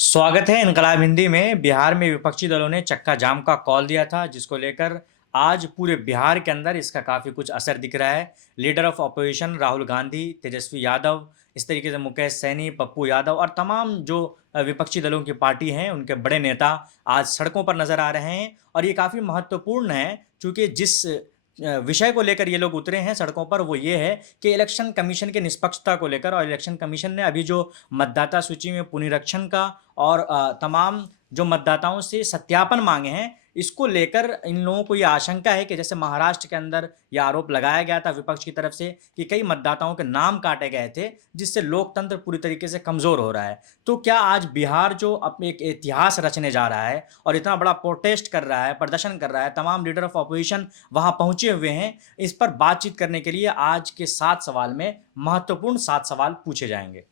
स्वागत है इनकलाब हिंदी में। बिहार में विपक्षी दलों ने चक्का जाम का कॉल दिया था, जिसको लेकर आज पूरे बिहार के अंदर इसका काफ़ी कुछ असर दिख रहा है। Leader of opposition Rahul Gandhi, Tejashwi Yadav, इस तरीके से मुकेश सैनी, पप्पू यादव और तमाम जो विपक्षी दलों की पार्टी हैं, उनके बड़े नेता आज सड़कों पर नजर आ रहे हैं। और ये काफ़ी महत्वपूर्ण है, क्योंकि जिस विषय को लेकर ये लोग उतरे हैं सड़कों पर, वो ये है कि इलेक्शन कमीशन की निष्पक्षता को लेकर। और इलेक्शन कमीशन ने अभी जो मतदाता सूची में पुनरीक्षण का और तमाम जो मतदाताओं से सत्यापन मांगे हैं, इसको लेकर इन लोगों को ये आशंका है कि जैसे महाराष्ट्र के अंदर ये आरोप लगाया गया था विपक्ष की तरफ से कि कई मतदाताओं के नाम काटे गए थे, जिससे लोकतंत्र पूरी तरीके से कमज़ोर हो रहा है। तो क्या आज बिहार जो अपने एक इतिहास रचने जा रहा है और इतना बड़ा प्रोटेस्ट कर रहा है, प्रदर्शन कर रहा है, तमाम लीडर ऑफ अपोजिशन वहाँ पहुँचे हुए हैं, इस पर बातचीत करने के लिए आज के 7 सवाल में महत्वपूर्ण 7 सवाल पूछे जाएंगे।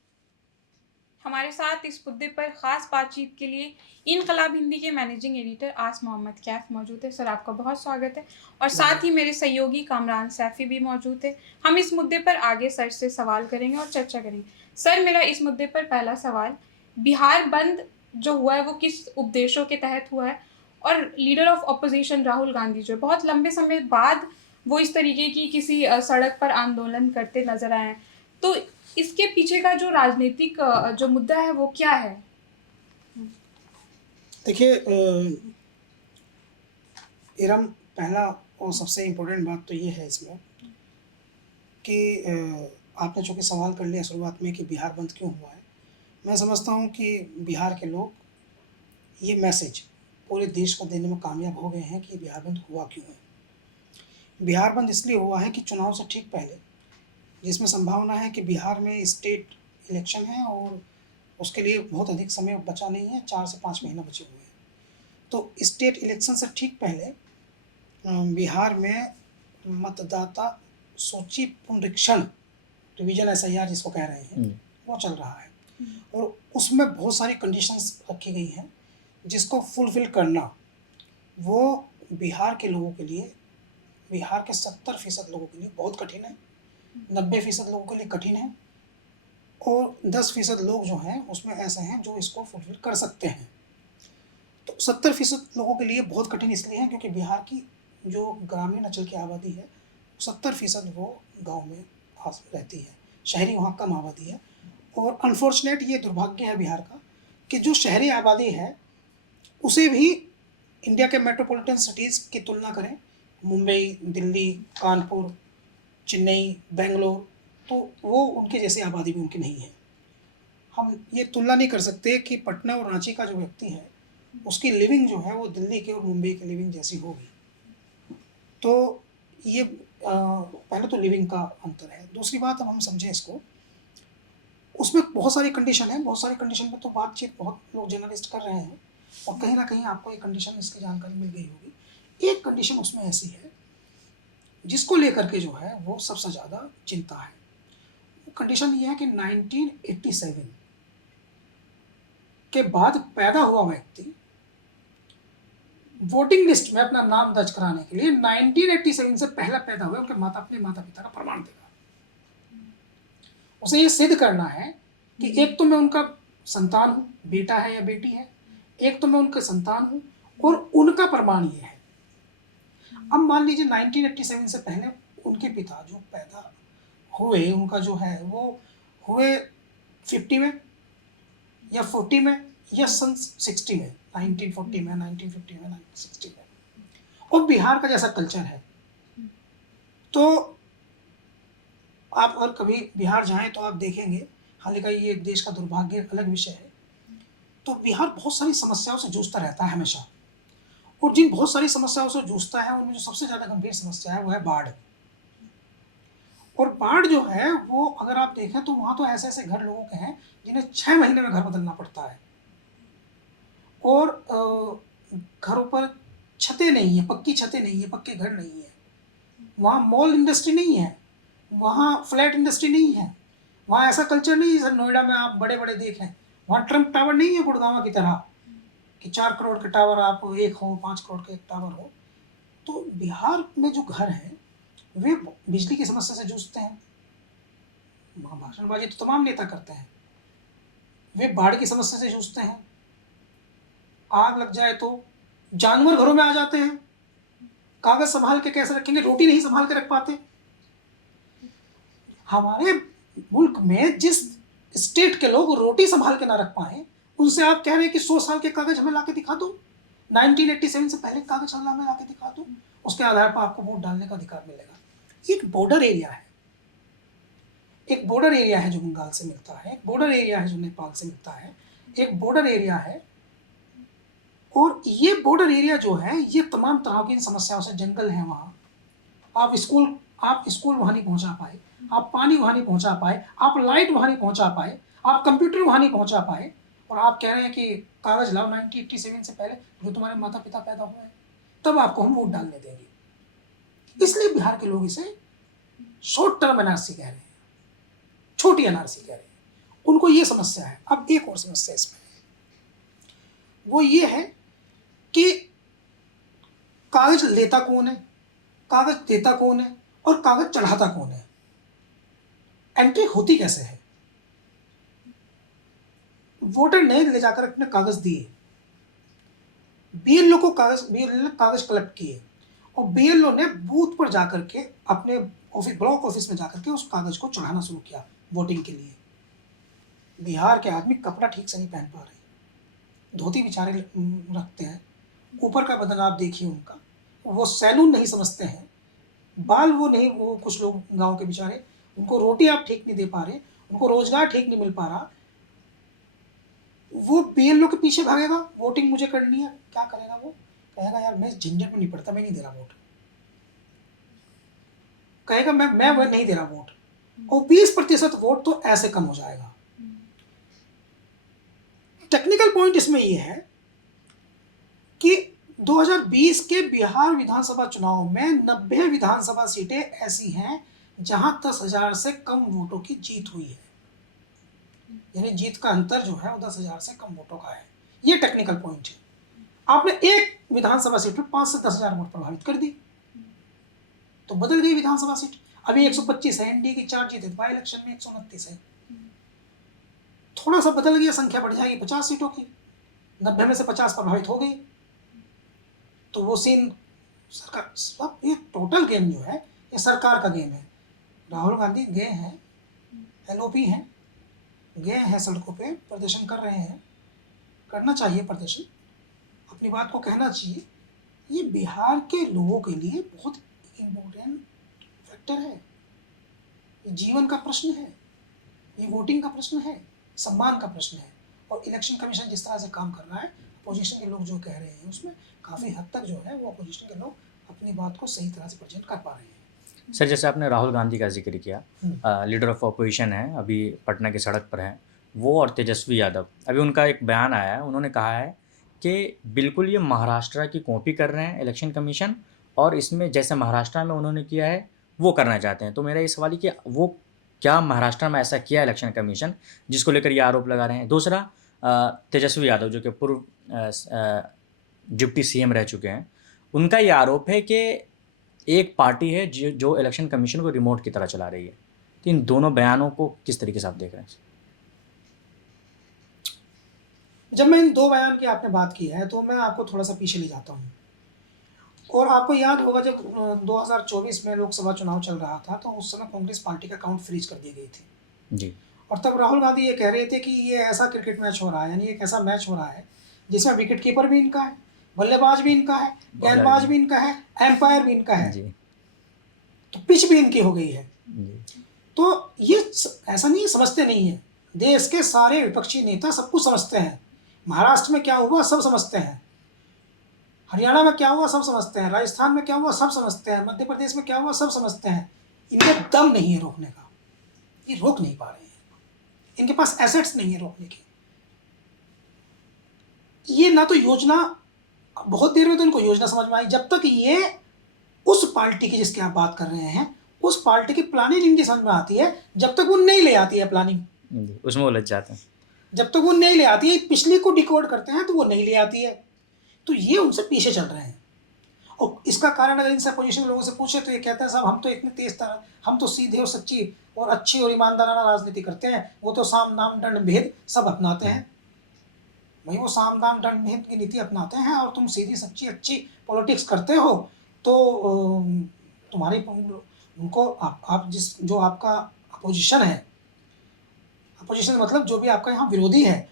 हमारे साथ इस मुद्दे पर खास बातचीत के लिए इनकलाब हिंदी के मैनेजिंग एडिटर आस मोहम्मद कैफ मौजूद है। सर, आपका बहुत स्वागत है। और साथ ही मेरे सहयोगी कामरान सैफी भी मौजूद है। हम इस मुद्दे पर आगे सर से सवाल करेंगे और चर्चा करेंगे। सर, मेरा इस मुद्दे पर पहला सवाल, बिहार बंद जो हुआ है वो किस उपदेशों के तहत हुआ है? और leader of opposition Rahul Gandhi जो बहुत लंबे समय बाद वो इस तरीके की किसी सड़क पर आंदोलन करते नजर आए हैं, तो इसके पीछे का जो राजनीतिक जो मुद्दा है वो क्या है? देखिए, इरम, पहला और सबसे इम्पोर्टेंट बात तो ये है इसमें कि आपने चूँकि सवाल कर लिया शुरुआत में कि बिहार बंद क्यों हुआ है। मैं समझता हूँ कि बिहार के लोग ये मैसेज पूरे देश को देने में कामयाब हो गए हैं कि बिहार बंद हुआ क्यों है। बिहार बंद इसलिए हुआ है कि चुनाव से ठीक पहले, जिसमें संभावना है कि बिहार में स्टेट इलेक्शन है और उसके लिए बहुत अधिक समय बचा नहीं है, 4 से 5 महीना बचे हुए हैं। तो स्टेट इलेक्शन से ठीक पहले बिहार में मतदाता सूची पुनरीक्षण, रिवीजन SIR जिसको कह रहे हैं, वो चल रहा है। और उसमें बहुत सारी कंडीशंस रखी गई हैं जिसको फुलफिल करना वो बिहार के लोगों के लिए, बिहार के 70% लोगों के लिए बहुत कठिन है, 90% लोगों के लिए कठिन है, और 10% लोग जो हैं उसमें ऐसे हैं जो इसको फुलफिल कर सकते हैं। तो 70% लोगों के लिए बहुत कठिन इसलिए है क्योंकि बिहार की जो ग्रामीण अंचल की आबादी है 70% वो गांव में रहती है, शहरी वहाँ कम आबादी है। और अनफॉर्चुनेट ये दुर्भाग्य है बिहार का कि जो शहरी आबादी है उसे भी इंडिया के मेट्रोपॉलिटन सिटीज़ की तुलना करें, मुंबई, दिल्ली, कानपुर, चेन्नई, बेंगलोर, तो वो उनके जैसी आबादी भी उनकी नहीं है। हम ये तुलना नहीं कर सकते कि पटना और रांची का जो व्यक्ति है उसकी लिविंग जो है वो दिल्ली के और मुंबई की लिविंग जैसी होगी। तो ये पहले तो लिविंग का अंतर है। दूसरी बात, अब हम समझें इसको, उसमें बहुत सारी कंडीशन है, बहुत सारी कंडीशन में तो बातचीत बहुत लोग जर्नलिस्ट कर रहे हैं और कहीं ना कहीं आपको एक कंडीशन इसकी जानकारी मिल गई होगी। एक कंडीशन उसमें ऐसी है जिसको लेकर के जो है वो सबसे ज़्यादा चिंता है। वो कंडीशन ये है कि 1987 के बाद पैदा हुआ व्यक्ति वोटिंग लिस्ट में अपना नाम दर्ज कराने के लिए 1987 से पहले पैदा हुए उनके अपने माता पिता का प्रमाण देगा। उसे ये सिद्ध करना है कि एक तो मैं उनका संतान हूँ, बेटा है या बेटी है, एक तो मैं उनका संतान हूँ और उनका प्रमाण ये है। अब मान लीजिए 1987 से पहले उनके पिता जो पैदा हुए, उनका जो है वो हुए 50 में या 40 में या सन 60 में, 1940 में, 1950 में, 1960 में। और बिहार का जैसा कल्चर है तो आप अगर कभी बिहार जाएं तो आप देखेंगे, हालांकि ये देश का दुर्भाग्य अलग विषय है, तो बिहार बहुत सारी समस्याओं से जूझता रहता है हमेशा। और जिन बहुत सारी समस्याओं से जूझता है उनमें जो सबसे ज़्यादा गंभीर समस्या है वो है बाढ़। और बाढ़ जो है वो अगर आप देखें तो वहाँ तो ऐसे ऐसे घर लोगों के हैं जिन्हें 6 महीने में घर बदलना पड़ता है। और घरों पर छतें नहीं है, पक्की छतें नहीं है, पक्के घर नहीं है। वहाँ मॉल इंडस्ट्री नहीं है, वहाँ फ्लैट इंडस्ट्री नहीं है, वहाँ ऐसा कल्चर नहीं है। सर, नोएडा में आप बड़े बड़े देखें, वहाँ ट्रम्प टावर नहीं है गुड़गांव की तरह कि 4 करोड़ के टावर आप एक हो, 5 करोड़ के एक टावर हो। तो बिहार में जो घर हैं वे बिजली की समस्या से जूझते हैं। भाषणबाजी तो तमाम नेता करते हैं। वे बाढ़ की समस्या से जूझते हैं, आग लग जाए तो जानवर घरों में आ जाते हैं, कागज संभाल के कैसे रखेंगे, रोटी नहीं संभाल के रख पाते। हमारे मुल्क में जिस स्टेट के लोग रोटी संभाल के ना रख पाए, उनसे आप कह रहे हैं कि 100 साल के कागज हमें लाके दिखा दो, 1987 से पहले कागज हमें लाके दिखा दो, उसके आधार पर आपको वोट डालने का अधिकार मिलेगा। ये एक बॉर्डर एरिया है, एक बॉर्डर एरिया है जो बंगाल से मिलता है, एक बॉर्डर एरिया है जो नेपाल से मिलता है, एक बॉर्डर एरिया है। और ये बॉर्डर एरिया जो है, ये तमाम तरह की समस्याओं से, जंगल है वहाँ, आप स्कूल वहाँ नहीं पहुँचा पाए, आप पानी वहाँ नहीं पहुँचा पाए, आप लाइट वहाँ नहीं पहुँचा पाए, आप कंप्यूटर वहाँ नहीं पहुँचा पाए, और आप कह रहे हैं कि कागज लाओ 1987 से पहले जो तुम्हारे माता पिता पैदा हुए हैं, तब आपको हम वोट डालने देंगे। इसलिए बिहार के लोग इसे शॉर्ट टर्म एनआरसी कह रहे हैं, छोटी एनआरसी कह रहे हैं। उनको ये समस्या है। अब एक और समस्या इसमें वो ये है कि कागज लेता कौन है, कागज देता कौन है, और कागज चढ़ाता कौन है, एंट्री होती कैसे है। वोटर ने ले जाकर अपने कागज दिए, बीएलओ ने कागज कलेक्ट किए, और बीएलओ ने बूथ पर जाकर के अपने ऑफिस, ब्लॉक ऑफिस में जाकर के उस कागज को चढ़ाना शुरू किया वोटिंग के लिए। बिहार के आदमी कपड़ा ठीक से नहीं पहन पा रहे, धोती बेचारे रखते हैं, ऊपर का बदन आप देखिए उनका, वो सैलून नहीं समझते हैं, बाल वो नहीं, वो कुछ लोग गांव के बेचारे, उनको रोटी आप ठीक नहीं दे पा रहे, उनको रोजगार ठीक नहीं मिल पा रहा, वो बीएलओ के पीछे भागेगा, वोटिंग मुझे करनी है। क्या करेगा वो? कहेगा यार मैं झंझट में नहीं पड़ता, मैं नहीं दे रहा वोट, कहेगा मैं वो नहीं दे रहा वोट, और 20% वोट तो ऐसे कम हो जाएगा। टेक्निकल पॉइंट इसमें यह है कि 2020 के बिहार विधानसभा चुनाव में 90 विधानसभा सीटें ऐसी हैं जहां 10,000 से कम वोटों की जीत हुई है, यानी जीत का अंतर जो है वो 10,000 से कम वोटों का है। ये टेक्निकल पॉइंट है। आपने एक विधानसभा सीट पर 5 से 10,000 वोट प्रभावित कर दी, तो बदल गई विधानसभा सीट। अभी 125 है, एनडीए की 4 जीते, बाई इलेक्शन में 129 है, थोड़ा सा बदल गया, संख्या बढ़ जाएगी 50 सीटों की, 90 में से 50 प्रभावित हो गई, तो वो सीन सरकार, सब ये टोटल गेम जो है ये सरकार का गेम है। राहुल गांधी गए हैं, एलओपी हैं, गए हैं सड़कों पे, प्रदर्शन कर रहे हैं, करना चाहिए प्रदर्शन, अपनी बात को कहना चाहिए। ये बिहार के लोगों के लिए बहुत इम्पोर्टेंट फैक्टर है, ये जीवन का प्रश्न है, ये वोटिंग का प्रश्न है, सम्मान का प्रश्न है। और इलेक्शन कमीशन जिस तरह से काम कर रहा है, अपोजिशन के लोग जो कह रहे हैं उसमें काफ़ी हद तक जो है वो अपोजिशन के लोग अपनी बात को सही तरह से प्रेजेंट कर पा रहे हैं। सर, जैसे आपने राहुल गांधी का जिक्र किया, लीडर ऑफ अपोजिशन है, अभी पटना की सड़क पर हैं वो, और तेजस्वी यादव, अभी उनका एक बयान आया है, उन्होंने कहा है कि बिल्कुल ये महाराष्ट्र की कॉपी कर रहे हैं इलेक्शन कमीशन, और इसमें जैसे महाराष्ट्र में उन्होंने किया है वो करना चाहते हैं। तो मेरा ये सवाल है कि वो क्या महाराष्ट्र में ऐसा किया इलेक्शन कमीशन जिसको लेकर ये आरोप लगा रहे हैं। दूसरा, तेजस्वी यादव जो कि पूर्व डिप्टी सीएम रह चुके हैं, उनका ये आरोप है कि एक पार्टी है जो इलेक्शन कमीशन को रिमोट की तरह चला रही है। तो इन दोनों बयानों को किस तरीके से आप देख रहे हैं? जब मैं इन दो बयान की आपने बात की है तो मैं आपको थोड़ा सा पीछे ले जाता हूँ। और आपको याद होगा जब 2024 में लोकसभा चुनाव चल रहा था तो उस समय कांग्रेस पार्टी का अकाउंट फ्रीज कर दी गई थी जी। और तब राहुल गांधी ये कह रहे थे कि ये ऐसा क्रिकेट मैच हो रहा है, यानी एक ऐसा मैच हो रहा है जिसमें विकेट कीपर भी इनका है, बल्लेबाज भी इनका है, गेंदबाज भी इनका है, एम्पायर भी इनका है, तो पिच भी इनकी हो गई है। तो ये ऐसा नहीं है, समझते नहीं है, देश के सारे विपक्षी नेता सब कुछ समझते हैं। महाराष्ट्र में क्या हुआ सब समझते हैं, हरियाणा में क्या हुआ सब समझते हैं, राजस्थान में क्या हुआ सब समझते हैं, मध्य प्रदेश में क्या हुआ सब समझते हैं। इनके दम नहीं है रोकने का, ये रोक नहीं पा रहे हैं, इनके पास एसेट्स नहीं है रोकने के। ये ना तो योजना, बहुत देर में तो इनको योजना समझ में आई, जब तक ये उस पार्टी की जिसकी आप बात कर रहे हैं उस पार्टी की प्लानिंग इनकी समझ में आती है, जब तक वो नहीं ले आती है प्लानिंग, उसमें उलझ जाते हैं। जब तक वो नहीं ले आती है, पिछली को डिकोड करते हैं तो वो नहीं ले आती है, तो ये उनसे पीछे चल रहे हैं। और इसका कारण अगर इनसे अपोजिशन के लोगों से पूछे तो ये कहते हैं साहब हम तो इतने तेज तरह, हम तो सीधे और सच्ची और अच्छी और ईमानदाराना राजनीति करते हैं, वो तो साम नाम दंड भेद सब अपनाते हैं। भाई वो साम दाम दंड भेद की नीति अपनाते हैं और तुम सीधी सच्ची अच्छी पॉलिटिक्स करते हो तो तुम्हारी उनको आप जिस जो आपका अपोजिशन है, अपोजिशन मतलब जो भी आपका यहाँ विरोधी है,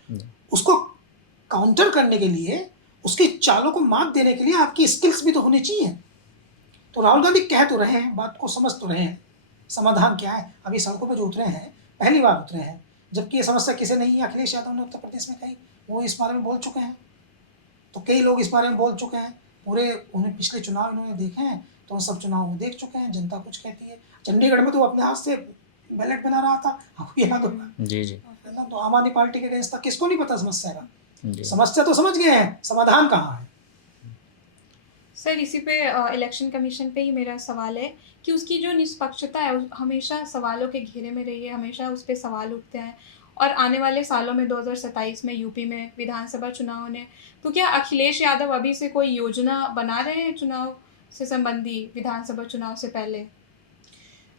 उसको काउंटर करने के लिए, उसकी चालों को मात देने के लिए आपकी स्किल्स भी तो होनी चाहिए। तो राहुल गांधी कह तो रहे हैं, बात को समझ तो रहे हैं, समाधान क्या है। अभी सड़कों पर जो उतरे हैं, पहली बार उतरे हैं, जबकि ये समस्या किसे नहीं है, अखिलेश यादव ने उत्तर प्रदेश में कही, वो इस बारे में बोल चुके हैं। तो कई लोग इस बारे में बोल चुके हैं, पूरे उन्हें पिछले चुनाव इन्होंने देखे हैं, तो उन सब चुनाव में देख चुके हैं, जनता कुछ कहती है। चंडीगढ़ में तो अपने हाथ से बैलेट बना रहा था, आपको याद होगा। जी जी है ना, तो आम आदमी पार्टी के अगेंस्ट था, किसको नहीं पता समस्या का। जी। समस्या तो समझ गए हैं, समाधान कहाँ है। सर इसी पे इलेक्शन कमीशन पे ही मेरा सवाल है कि उसकी जो निष्पक्षता है हमेशा सवालों के घेरे में रही है, हमेशा उस पर सवाल उठते हैं। और आने वाले सालों में 2027 में यूपी में विधानसभा चुनाव होने, तो क्या अखिलेश यादव अभी से कोई योजना बना रहे हैं चुनाव से संबंधी, विधानसभा चुनाव से पहले?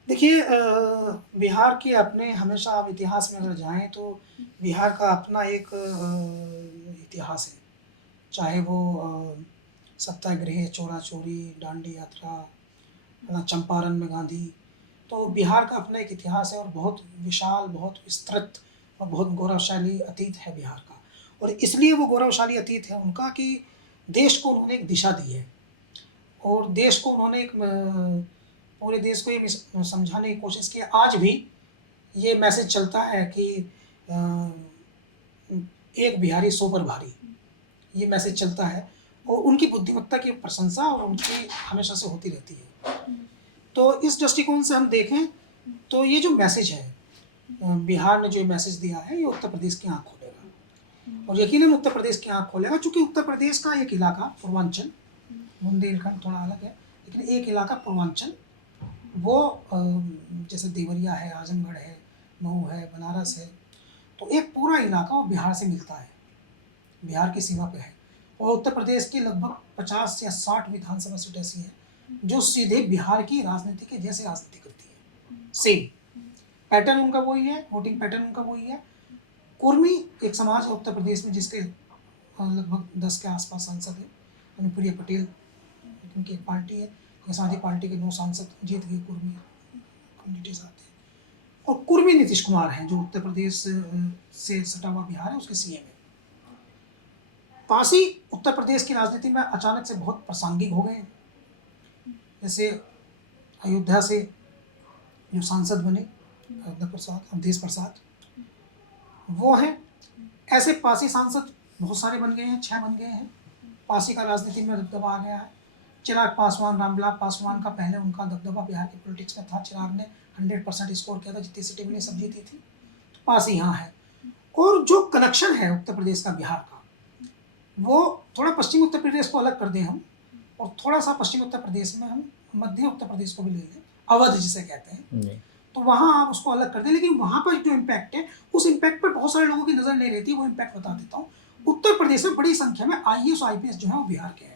देखिए बिहार के अपने हमेशा आप इतिहास में अगर जाएं तो बिहार का अपना एक इतिहास है, चाहे वो सत्याग्रह, चोरा चोरी, दांडी यात्रा, है ना, चंपारण में गांधी। तो बिहार का अपना एक इतिहास है और बहुत विशाल, बहुत विस्तृत और बहुत गौरवशाली अतीत है बिहार का। और इसलिए वो गौरवशाली अतीत है उनका कि देश को उन्होंने एक दिशा दी है और देश को उन्होंने एक पूरे देश को ये समझाने की कोशिश की। आज भी ये मैसेज चलता है कि एक बिहारी 100 पर भारी, ये मैसेज चलता है और उनकी बुद्धिमत्ता की प्रशंसा और उनकी हमेशा से होती रहती है। तो इस दृष्टिकोण से हम देखें तो ये जो मैसेज है, बिहार ने जो मैसेज दिया है, ये उत्तर प्रदेश की आँख खोलेगा और यकीनन उत्तर प्रदेश की आँख खोलेगा, क्योंकि उत्तर प्रदेश का एक इलाका पूर्वांचल, बुंदेलखंड थोड़ा अलग है, लेकिन एक इलाका पूर्वांचल, वो जैसे देवरिया है, आजमगढ़ है, मऊ है, बनारस है, तो एक पूरा इलाका वो बिहार से मिलता है, बिहार की सीमा पे है। और उत्तर प्रदेश की लगभग 50 या 60 विधानसभा सीट ऐसी है जो सीधे बिहार की राजनीति के जैसे राजनीति करती है, सेम पैटर्न उनका वही है, वोटिंग पैटर्न उनका वही है। कुर्मी एक समाज है उत्तर प्रदेश में जिसके लगभग 10 के आसपास सांसद है, अनुप्रिया पटेल उनकी एक पार्टी है, समाजवादी पार्टी के 9 सांसद जीत गए कुर्मी कम्युनिटी से आते हैं। और कुर्मी नीतीश कुमार हैं जो उत्तर प्रदेश से सटा हुआ बिहार है, उसके सीएम है। पासी उत्तर प्रदेश की राजनीति में अचानक से बहुत प्रासंगिक हो गए, जैसे अयोध्या से जो सांसद बने अयोध्या प्रसाद, अवधेश प्रसाद, वो हैं। ऐसे पासी सांसद बहुत सारे बन गए हैं, 6 बन गए हैं। पासी का राजनीति में दबदबा आ गया है। चिराग पासवान, रामविलास पासवान का पहले उनका दबदबा बिहार की पॉलिटिक्स में था। चिराग ने 100% स्कोर किया था, जितनी सीटें मिली सब जीती थी। तो पासी यहाँ है। और जो कनेक्शन है उत्तर प्रदेश का बिहार का, वो थोड़ा पश्चिमी उत्तर प्रदेश को अलग कर दें हम, और थोड़ा सा पश्चिमी उत्तर प्रदेश में हम मध्य उत्तर प्रदेश को भी ले लें, अवध जिसे कहते हैं, तो वहाँ आप उसको अलग कर दें। लेकिन वहाँ पर जो इम्पैक्ट है, उस इम्पैक्ट पर बहुत सारे लोगों की नज़र नहीं रहती, वो इम्पैक्ट बता देता हूँ। उत्तर प्रदेश में बड़ी संख्या में IAS और IPS जो है वो बिहार के हैं।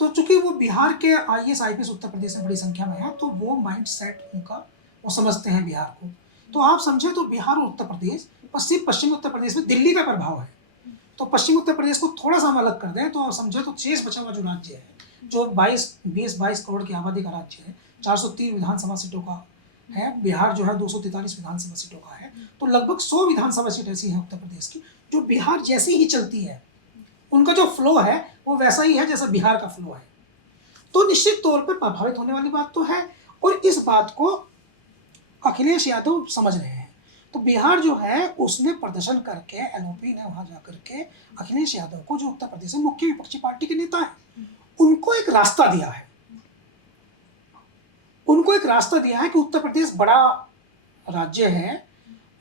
तो चूंकि वो बिहार के IAS IPS उत्तर प्रदेश में बड़ी संख्या में है, तो वो माइंड सेट उनका, वो समझते हैं बिहार को। तो आप समझे तो बिहार और उत्तर प्रदेश, पश्चिम उत्तर प्रदेश में दिल्ली का प्रभाव है। तो पश्चिम उत्तर प्रदेश को थोड़ा सा हम अलग कर दें तो आप समझे तो शेष बचा हुआ जो राज्य है, जो 20-22 करोड़ की आबादी का राज्य है, 403 विधानसभा सीटों का है, बिहार जो है 243 विधानसभा सीटों का है, तो लगभग 100 विधानसभा सीट ऐसी है उत्तर प्रदेश की जो बिहार जैसी ही चलती है। उनका जो फ्लो है वो वैसा ही है जैसा बिहार का फ्लो है। तो निश्चित तौर पर प्रभावित होने वाली बात तो है, और इस बात को अखिलेश यादव समझ रहे हैं। तो बिहार जो है उसने प्रदर्शन करके, LOP ने वहाँ जा करके अखिलेश यादव को, जो उत्तर प्रदेश में मुख्य विपक्षी पार्टी के नेता है, उनको एक रास्ता दिया है। उनको एक रास्ता दिया है कि उत्तर प्रदेश बड़ा राज्य है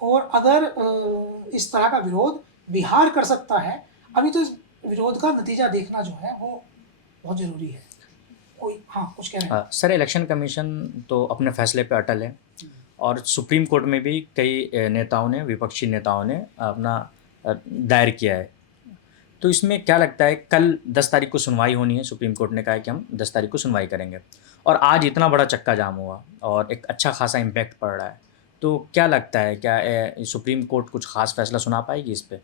और अगर इस तरह का विरोध बिहार कर सकता है, अभी तो इस विरोध का नतीजा देखना जो है वो बहुत जरूरी है। कोई हाँ कुछ कह रहे हैं? सर, इलेक्शन कमीशन तो अपने फैसले पे अटल है और सुप्रीम कोर्ट में भी कई नेताओं ने, विपक्षी नेताओं ने अपना दायर किया है। तो इसमें क्या लगता है, कल 10 तारीख को सुनवाई होनी है, सुप्रीम कोर्ट ने कहा है कि हम 10 तारीख को सुनवाई करेंगे, और आज इतना बड़ा चक्का जाम हुआ और एक अच्छा खासा इम्पैक्ट पड़ रहा है, तो क्या लगता है, क्या सुप्रीम कोर्ट कुछ खास फैसला सुना पाएगी इस पे?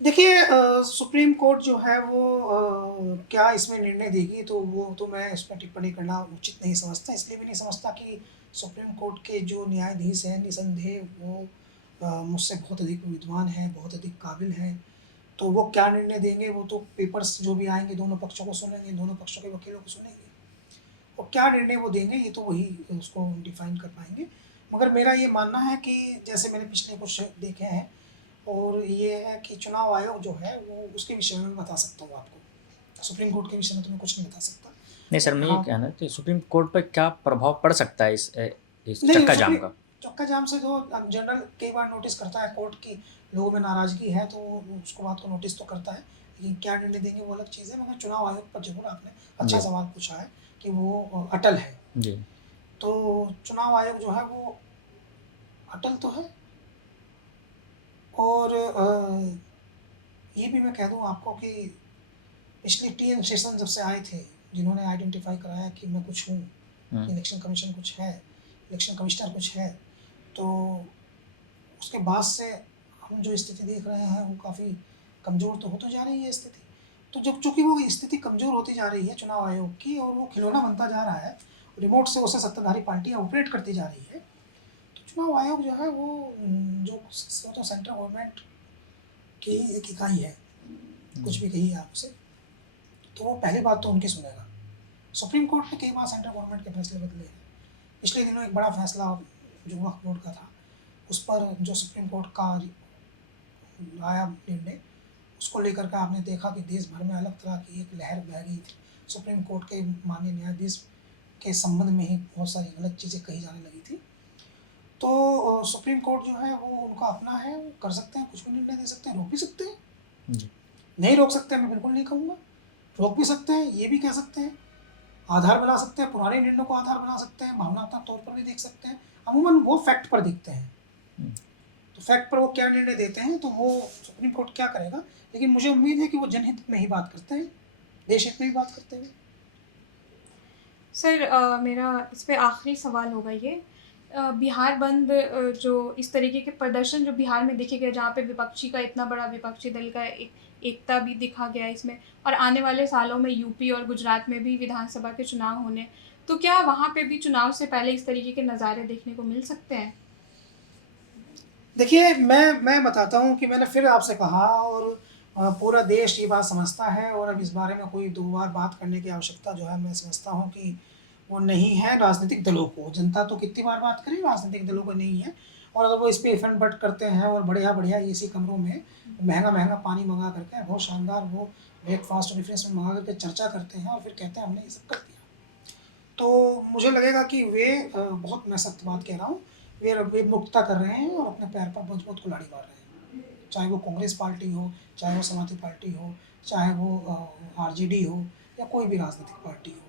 देखिए सुप्रीम कोर्ट जो है वो क्या इसमें निर्णय देगी तो वो तो मैं इस पर टिप्पणी करना उचित नहीं समझता, इसलिए भी नहीं समझता कि सुप्रीम कोर्ट के जो न्यायाधीश हैं निसंदेह वो मुझसे बहुत अधिक विद्वान हैं, बहुत अधिक काबिल हैं। तो वो क्या निर्णय देंगे वो तो पेपर्स जो भी आएंगे दोनों पक्षों को सुनेंगे, दोनों पक्षों के वकीलों को सुनेंगे, और क्या निर्णय वो देंगे ये तो वही उसको डिफाइन कर पाएंगे। मगर मेरा ये मानना है कि जैसे मैंने पिछले कुछ देखे हैं, और ये है कि चुनाव आयोग जो है वो उसके विषय में बता सकता हूँ आपको, सुप्रीम कोर्ट के विषय में तो मैं कुछ नहीं बता सकता। नहीं सर, मैं ये हाँ कहना कि सुप्रीम कोर्ट पर क्या प्रभाव पड़ सकता है इस नहीं चक्का जाम सुप्रीम का? चक्का जाम से तो जनरल कई बार नोटिस करता है कोर्ट की, लोगों में नाराज़गी है तो वो उसको बात को नोटिस तो करता है, लेकिन क्या निर्णय देंगे वो अलग चीज़ है। मगर चुनाव आयोग पर जरूर आपने अच्छा जी सवाल पूछा है कि वो अटल है। जी। तो चुनाव आयोग जो है वो अटल तो है, और ये भी मैं कह दूँ आपको कि पिछली टीएन शेषन जब से आए थे, जिन्होंने आइडेंटिफाई कराया कि मैं कुछ हूँ, कि इलेक्शन कमीशन कुछ है, इलेक्शन कमिश्नर कुछ है, तो उसके बाद से हम जो स्थिति देख रहे हैं वो काफ़ी कमज़ोर तो होती जा रही है स्थिति। तो जब चूँकि वो स्थिति कमज़ोर होती जा रही है चुनाव आयोग की, और वो खिलौना बनता जा रहा है, रिमोट से उसे सत्ताधारी पार्टियाँ ऑपरेट करती जा रही है, तो चुनाव आयोग जो है वो जो तो सेंट्रल गवर्नमेंट की एक इकाई है, कुछ भी कहिए आप उसे, तो वो पहली बात तो उनकी सुनेगा। सुप्रीम कोर्ट ने कई बार सेंट्रल गवर्नमेंट के फैसले बदले हैं। पिछले दिनों एक बड़ा फैसला जो वक्फ बोर्ड का था, उस पर जो सुप्रीम कोर्ट का आया निर्णय, उसको लेकर के आपने देखा कि देश भर में अलग तरह की एक लहर बह गई थी। सुप्रीम कोर्ट के माननीय न्यायाधीश के संबंध में ही बहुत सारी गलत चीज़ें कही जाने लगी थी। तो सुप्रीम कोर्ट जो है वो उनका अपना है, वो कर सकते हैं, कुछ भी निर्णय दे सकते हैं, रोक भी सकते हैं। जी नहीं रोक सकते हैं मैं बिल्कुल नहीं कहूँगा, रोक भी सकते हैं, ये भी कह सकते हैं, आधार बना सकते हैं, पुराने निर्णय को आधार बना सकते हैं, भावनात्मक तौर पर भी देख सकते हैं। अमूमन वो फैक्ट पर देखते हैं, तो फैक्ट पर वो क्या निर्णय देते हैं तो वो सुप्रीम कोर्ट क्या करेगा, लेकिन मुझे उम्मीद है कि वो जनहित में ही बात करते हैं, देश हित में ही बात करते हैं। सर मेरा इस पे आखिरी सवाल होगा ये, बिहार बंद जो इस तरीके के प्रदर्शन जो बिहार में देखे गए, जहाँ पे विपक्षी का इतना बड़ा विपक्षी दल का एकता भी दिखा गया इसमें, और आने वाले सालों में यूपी और गुजरात में भी विधानसभा के चुनाव होने, तो क्या वहाँ पे भी चुनाव से पहले इस तरीके के नज़ारे देखने को मिल सकते हैं? देखिए मैं बताता हूँ कि मैंने फिर आपसे कहा, और पूरा देश ये बात समझता है, और अब इस बारे में कोई दो बार बात करने की आवश्यकता जो है मैं समझता हूँ कि वो नहीं है राजनीतिक दलों को। जनता तो कितनी बार बात करे, राजनीतिक दलों को नहीं है। और अगर वो इस पर इफन बट करते हैं और बढ़िया बढ़िया एसी कमरों में महंगा महंगा पानी मंगा करके, बहुत शानदार वो ब्रेकफास्ट और रिफ्रेशमेंट मंगा करके चर्चा करते हैं, और फिर कहते हैं हमने ये सब कर दिया, तो मुझे लगेगा कि वे बहुत, मैं सख्त बात कह रहा हूँ, वे मुक्ता कर रहे हैं और अपने पैर पर मजबूत कुल्हाड़ी मार रहे हैं। चाहे वो कांग्रेस पार्टी हो, चाहे वो समाजवादी पार्टी हो, चाहे वो आरजेडी हो, या कोई भी राजनीतिक पार्टी हो।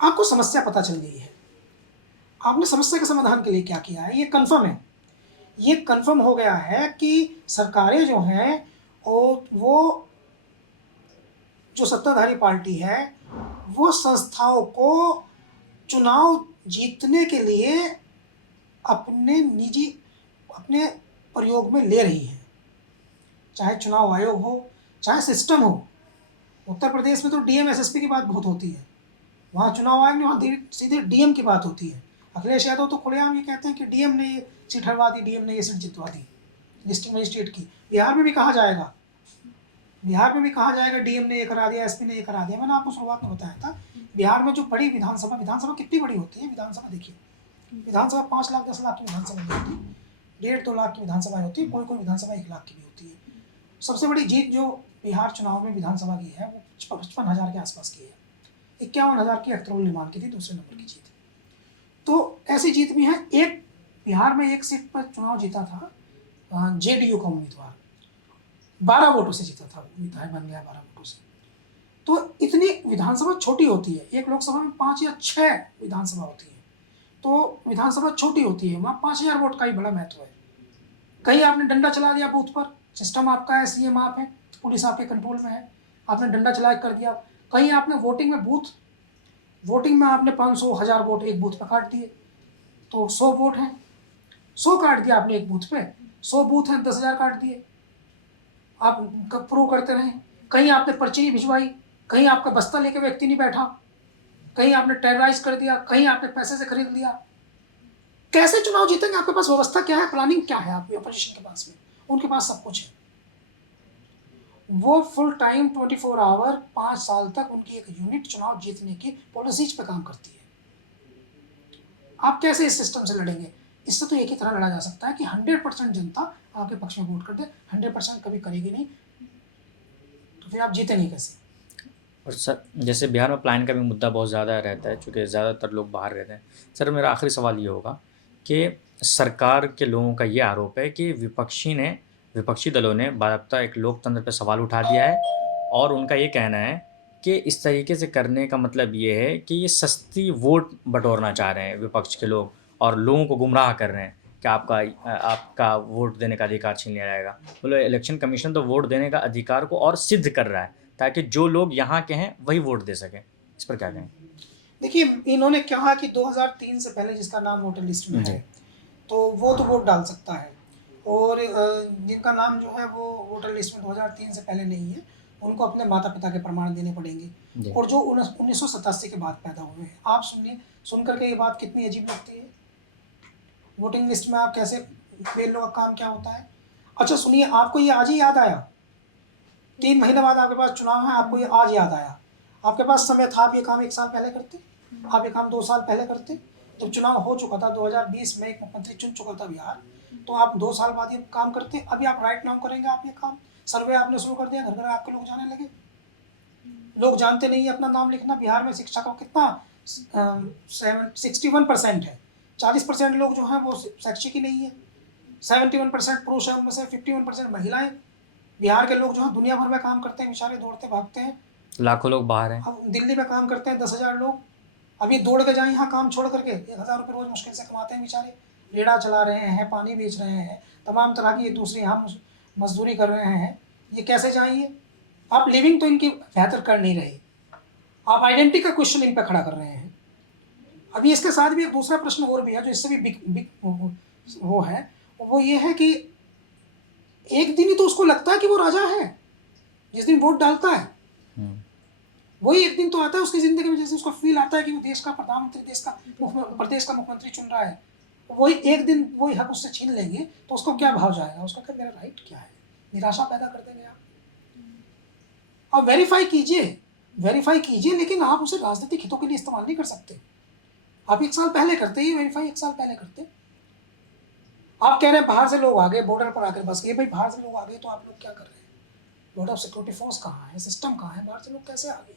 आपको समस्या पता चल गई है, आपने समस्या के समाधान के लिए क्या किया है ये कन्फर्म है। ये कन्फर्म हो गया है कि सरकारें जो हैं वो जो सत्ताधारी पार्टी है वो संस्थाओं को चुनाव जीतने के लिए अपने प्रयोग में ले रही है। चाहे चुनाव आयोग हो, चाहे सिस्टम हो। उत्तर प्रदेश में तो डीएम एसएसपी की बात बहुत होती है, वहाँ चुनाव आयोग में वहाँ सीधे डीएम की बात होती है। अखिलेश यादव तो खुलेआम ये कहते हैं कि डीएम ने ये सीट हरवा दी, डीएम ने ये सीट जितवा दी डिस्ट्रिक्ट मजिस्ट्रेट की। बिहार में भी कहा जाएगा, बिहार में भी कहा जाएगा डीएम ने ये करा दिया, एसपी ने ये करा दिया। मैंने आपको शुरुआत में बताया था, बिहार में जो बड़ी विधानसभा कितनी बड़ी होती है, विधानसभा देखिए, विधानसभा 5 लाख 10 लाख की विधानसभा नहीं होती, 1.5-2 लाख की विधानसभा होती है, कोई कोई विधानसभा 1 लाख की भी होती है। सबसे बड़ी जीत जो बिहार चुनाव में विधानसभा की है वो 55,000 के आसपास की है, 51,000 की अख्तरुल इमान की थी दूसरे नंबर की जीत। तो ऐसी जीत भी है। एक बिहार में एक सीट पर चुनाव जीता था जेडीयू का उम्मीदवार, 12 वोटों से जीता था, विधायक बन गया 12 वोटों से। तो इतनी विधानसभा छोटी होती है, एक लोकसभा में 5 या 6 विधानसभा होती है, तो विधानसभा छोटी होती है, वहाँ 5,000 वोट का ही बड़ा महत्व है। कहीं आपने डंडा चला दिया बूथ पर, सिस्टम आपका है, सीएम आप है, पुलिस आपके कंट्रोल में है, आपने डंडा चला कर दिया। कहीं आपने वोटिंग में आपने 500 1000 वोट एक बूथ पर काट दिए, तो 100 वोट हैं, 100 काट दिया आपने एक बूथ पे, 100 बूथ हैं 10,000 काट दिए, आप प्रूव करते रहे। कहीं आपने पर्ची नहीं भिजवाई, कहीं आपका बस्ता लेके व्यक्ति नहीं बैठा, कहीं आपने टेरराइज कर दिया, कहीं आपने पैसे से खरीद लिया। कैसे चुनाव जीतेंगे? आपके पास व्यवस्था क्या है, प्लानिंग क्या है आपकी अपोजिशन के पास में? उनके पास सब कुछ है। वो फुल टाइम 24 आवर 5 साल तक उनकी एक यूनिट चुनाव जीतने की पॉलिसीज पे काम करती है। आप कैसे इस सिस्टम से लड़ेंगे? इससे तो एक ही तरह लड़ा जा सकता है कि 100% जनता आपके पक्ष में वोट कर दे। 100% कभी करेगी नहीं, तो फिर आप जीतेंगे कैसे? और सर जैसे बिहार में प्लान का भी मुद्दा बहुत ज़्यादा रहता है, चूँकि ज़्यादातर लोग बाहर रहते हैं। सर मेरा आखिरी सवाल ये होगा कि सरकार के लोगों का ये आरोप है कि विपक्षी दलों ने बाकायदा एक लोकतंत्र पर सवाल उठा दिया है, और उनका ये कहना है कि इस तरीके से करने का मतलब ये है कि ये सस्ती वोट बटोरना चाह रहे हैं विपक्ष के लोग, और लोगों को गुमराह कर रहे हैं कि आपका वोट देने का अधिकार छीन लिया जाएगा। बोलो इलेक्शन कमीशन तो वोट देने का अधिकार को और सिद्ध कर रहा है ताकि जो लोग यहाँ के हैं वही वोट दे सकें। इस पर क्या कहें? देखिए, इन्होंने कहा कि 2003 से पहले जिसका नाम वोटर लिस्ट में है तो वो वोट डाल सकता है, और जिनका नाम जो है वो वोटर लिस्ट में 2003 से पहले नहीं है उनको अपने माता पिता के प्रमाण देने पड़ेंगे, और जो 1987 के बाद पैदा हुए हैं। आप सुन करके ये बात कितनी अजीब लगती है। वोटिंग लिस्ट में आप कैसे फेल लोगों का काम क्या होता है? अच्छा सुनिए, आपको ये आज ही याद आया? 3 महीने बाद आपके पास चुनाव है, आपको ये आज याद आया? आपके पास समय था, आप ये काम 1 साल पहले करते, आप ये काम 2 साल पहले करते। जब चुनाव हो चुका था 2020 में, एक मुख्यमंत्री चुन चुका था बिहार, तो आप 2 साल बाद ये काम करते। अभी आप राइट नाउ करेंगे आप ये काम? सर्वे आपने शुरू कर दिया, घर घर आपके लोग जाने लगे। लोग जानते नहीं है अपना नाम लिखना। बिहार में शिक्षा का कितना 61% है, 40% लोग जो हैं वो शैक्षिक ही नहीं है। 71% पुरुष हैं, उनमें से 51% महिलाएं। बिहार के लोग जो हैं दुनिया भर में काम करते हैं, बेचारे दौड़ते भागते हैं। लाखों लोग बाहर हैं। अब दिल्ली में काम करते हैं 10,000 लोग। अभी दौड़ के जाएं यहाँ काम छोड़ करके, 1,000 रुपये रोज मुश्किल से कमाते हैं बेचारे। रेड़ा चला रहे हैं, पानी बेच रहे हैं, तमाम तरह की दूसरी यहाँ मजदूरी कर रहे हैं। ये कैसे जाएंगे? आप लिविंग तो इनकी बेहतर कर नहीं रहे, आप आइडेंटिटी का क्वेश्चन इन पर खड़ा कर रहे हैं। अभी इसके साथ भी एक दूसरा प्रश्न और भी है जो इससे भी बिग वो है, वो ये है कि एक दिन ही तो उसको लगता है कि वो राजा है जिस दिन वोट डालता है। वही एक दिन तो आता है उसकी ज़िंदगी में, जैसे उसको फील आता है कि वो देश का प्रधानमंत्री, प्रदेश का मुख्यमंत्री चुन रहा है। वही एक दिन वही हक उससे छीन लेंगे तो उसको क्या भाव जाएगा? उसका क्या मेरा राइट क्या है? निराशा पैदा कर देंगे आप वेरीफाई कीजिए, लेकिन आप उसे राजनीतिक हितों के लिए इस्तेमाल नहीं कर सकते। आप 1 साल पहले करते, ये वेरीफाई 1 साल पहले करते। आप कह रहे हैं बाहर से लोग आ गए, बॉर्डर पर आकर बस गए। भाई बाहर से लोग आ गए तो आप लोग क्या कर रहे हैं? बोर्ड ऑफ सिक्योरिटी फोर्स कहाँ है? सिस्टम कहाँ है? बाहर से लोग कैसे आ गए?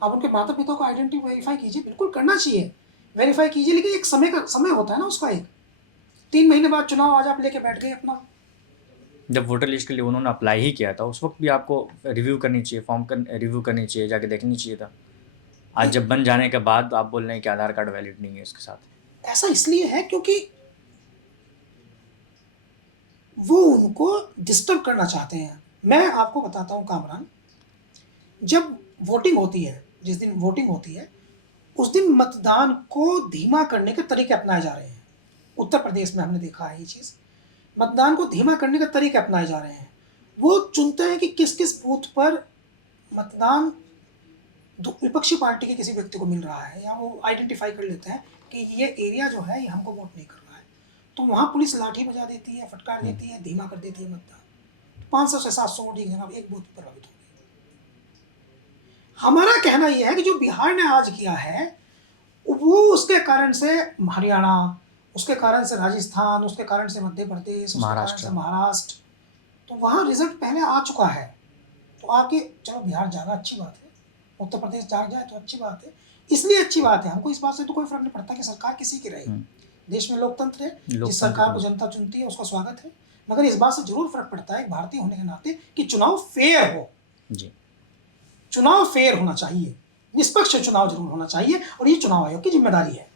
आप उनके माता पिता को आइडेंटिटी वेरीफाई कीजिए, बिल्कुल करना चाहिए, वेरीफाई कीजिए, लेकिन एक समय होता है ना उसका। एक 3 महीने बाद चुनाव आज आप लेके बैठ गए अपना। जब वोटर लिस्ट के लिए उन्होंने अप्लाई ही किया था उस वक्त भी आपको रिव्यू करनी चाहिए, रिव्यू करनी चाहिए, जाके देखनी चाहिए था। आज जब बन जाने के बाद आप बोल रहे हैं कि आधार कार्ड वैलिड नहीं है इसके साथ। ऐसा इसलिए है क्योंकि वो उनको डिस्टर्ब करना चाहते हैं। मैं आपको बताता हूँ कामरान, जब वोटिंग होती है, जिस दिन वोटिंग होती है उस दिन मतदान को धीमा करने के तरीके अपनाए जा रहे हैं। उत्तर प्रदेश में हमने देखा है ये चीज़, मतदान को धीमा करने के तरीके अपनाए जा रहे हैं। वो चुनते हैं कि किस किस बूथ पर मतदान विपक्षी पार्टी के किसी व्यक्ति को मिल रहा है, या वो आइडेंटिफाई कर लेते हैं कि ये एरिया जो है ये हमको वोट नहीं कर रहा है, तो वहाँ पुलिस लाठी बजा देती है, फटकार देती है, धीमा कर देती है मतदान। 500 से 700 वोट एक जगह एक बूथ पर प्रभावित हो गई। हमारा कहना यह है कि जो बिहार ने आज किया है वो उसके कारण से हरियाणा, उसके कारण से राजस्थान, उसके कारण से मध्य प्रदेश, उसके कारण से महाराष्ट्र, तो वहाँ रिजल्ट पहले आ चुका है। तो आगे चलो बिहार जाएगा, अच्छी बात है। उत्तर प्रदेश जाग जाए तो अच्छी बात है। इसलिए अच्छी बात है, हमको इस बात से तो कोई फर्क नहीं पड़ता कि सरकार किसी की रहे। देश में लोकतंत्र है, जिस सरकार को जनता चुनती है उसका स्वागत है। मगर इस बात से जरूर फर्क पड़ता है भारतीय होने के नाते कि चुनाव फेयर हो जी। चुनाव फेयर होना चाहिए, निष्पक्ष चुनाव जरूर होना चाहिए, और ये चुनाव आयोग की जिम्मेदारी है।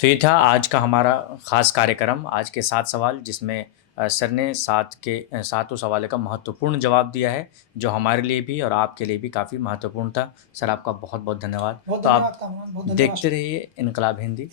तो ये था आज का हमारा ख़ास कार्यक्रम, आज के 7 सवाल, जिसमें सर ने 7 सवालों का महत्वपूर्ण जवाब दिया है, जो हमारे लिए भी और आपके लिए भी काफ़ी महत्वपूर्ण था। सर आपका बहुत बहुत धन्यवाद। बहुत तो आप धन्यवाद, देखते रहिए इनकलाब हिंदी।